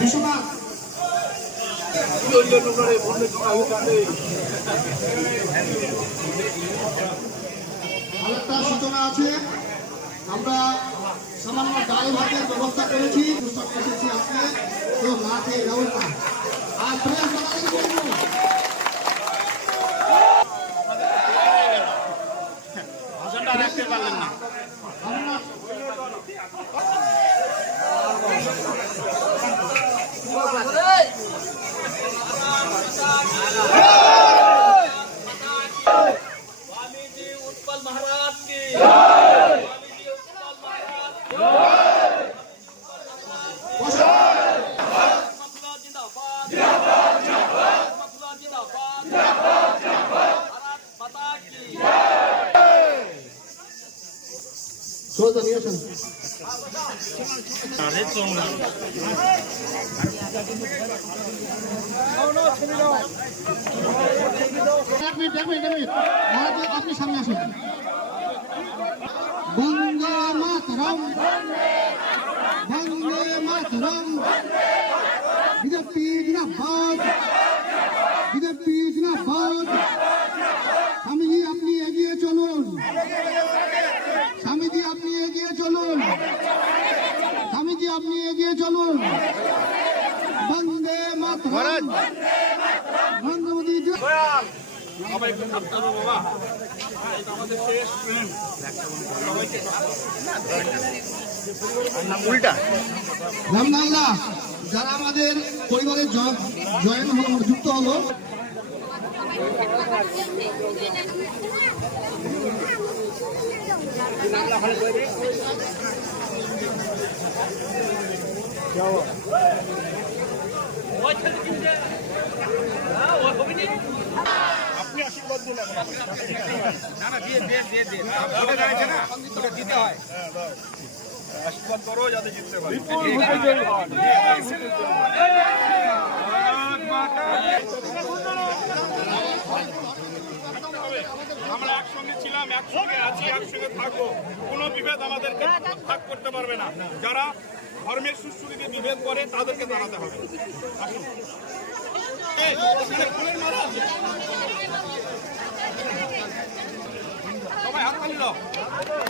বিশ্বনাথ আরেকটা সূচনা আছে, আমরা সামান্য ডাল ভাতের ব্যবস্থা করেছি, এসেছি আসলে তো না খেয়ে যাবেন না। আর ভাষণটা রাখতে পারলেন না। उत्पल महाराज की আপনি সামনে আসুন। বন্দে মাতরম, বন্দে মাতরম, বিজেপি জিন্দাবাদ, বিজেপি জিন্দাবাদ। স্বামীজি আপনি এগিয়ে চলুন, স্বামীজি আপনি এগিয়ে চলুন, স্বামীজি আপনি এগিয়ে চলুন। বন্দে মাতরম, নরেন্দ্র মোদী রামনাল্লা যারা আমাদের পরিবারে জয়েন হলো, যুক্ত হলো, আপনি আশীর্বাদ বলে না দিয়ে দিতে হয়, আশীর্বাদ করো যাতে জিততে পারি। আমরা একসঙ্গে ছিলাম, একসঙ্গে আছি, একসঙ্গে থাকবো। কোনো বিভেদ আমাদেরকে ভাগ করতে পারবে না। যারা ধর্মের সুশ্রুতিতে বিভেদ করে তাদেরকে দাঁড়াতে হবে। সবাই হাত তালি দাও।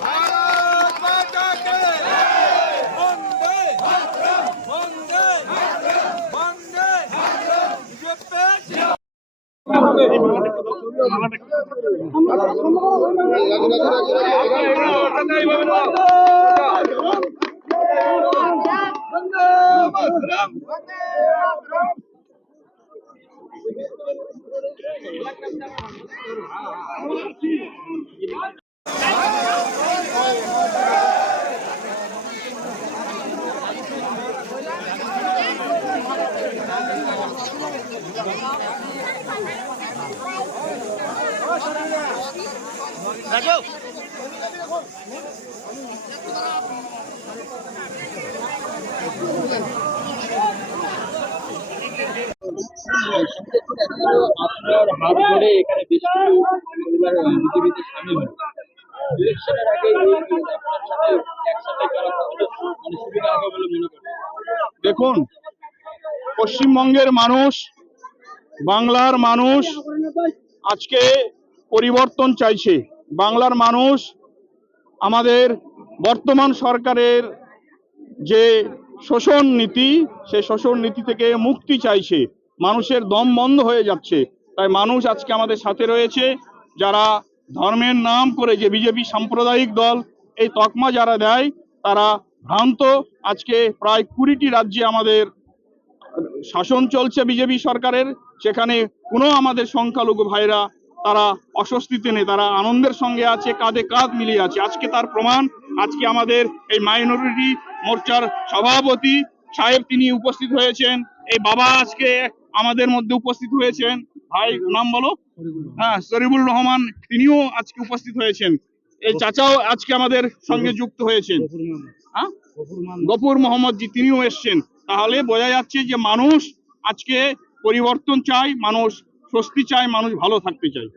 ভারত মাতা কি বন্দে বন্দে বন্দে আপনার হাত ধরে এখানে বেশ বিজেপিতে সামিল হয়। ইলেকশনের আগে আপনার সাথে একসাথে করা মানে সুবিধা হবে বলে মনে করেন? দেখুন, পশ্চিমবঙ্গের মানুষ, বাংলার মানুষ আজকে পরিবর্তন চাইছে। বাংলার মানুষ আমাদের বর্তমান সরকারের যে শোষণ নীতি, সেই শোষণ নীতি থেকে মুক্তি চাইছে। মানুষের দম বন্ধ হয়ে যাচ্ছে, তাই মানুষ আজকে আমাদের সাথে রয়েছে। যারা ধর্মের নাম করে যে বিজেপি সাম্প্রদায়িক দল, এই তকমা যারা দেয় তারা ভ্রান্ত। আজকে প্রায় 20টি রাজ্যে আমাদের শাসন চলছে বিজেপি সরকারের, সেখানে কোনো আমাদের সংখ্যালঘু ভাইরা তারা অস্বস্তিতে নেই, তারা আনন্দের সঙ্গে আছে, কাঁধে কাঁধ মিলিয়ে আছে। আজকে তার প্রমাণ, আজকে আমাদের এই মাইনরিটি মোর্চার সভাপতি সাহেব তিনি উপস্থিত হয়েছেন, এই বাবা আজকে আমাদের মধ্যে উপস্থিত হয়েছেন, ভাই নাম বলো? হ্যাঁ, শরীফুল রহমান, তিনিও আজকে উপস্থিত হয়েছেন। এই চাচাও আজকে আমাদের সঙ্গে যুক্ত হয়েছেন, গফুর মোহাম্মদ জি, তিনিও এসছেন। তাহলে বোঝা যাচ্ছে যে মানুষ আজকে পরিবর্তন চায়, মানুষ স্বস্তি চায়, মানুষ ভালো থাকতে চায়।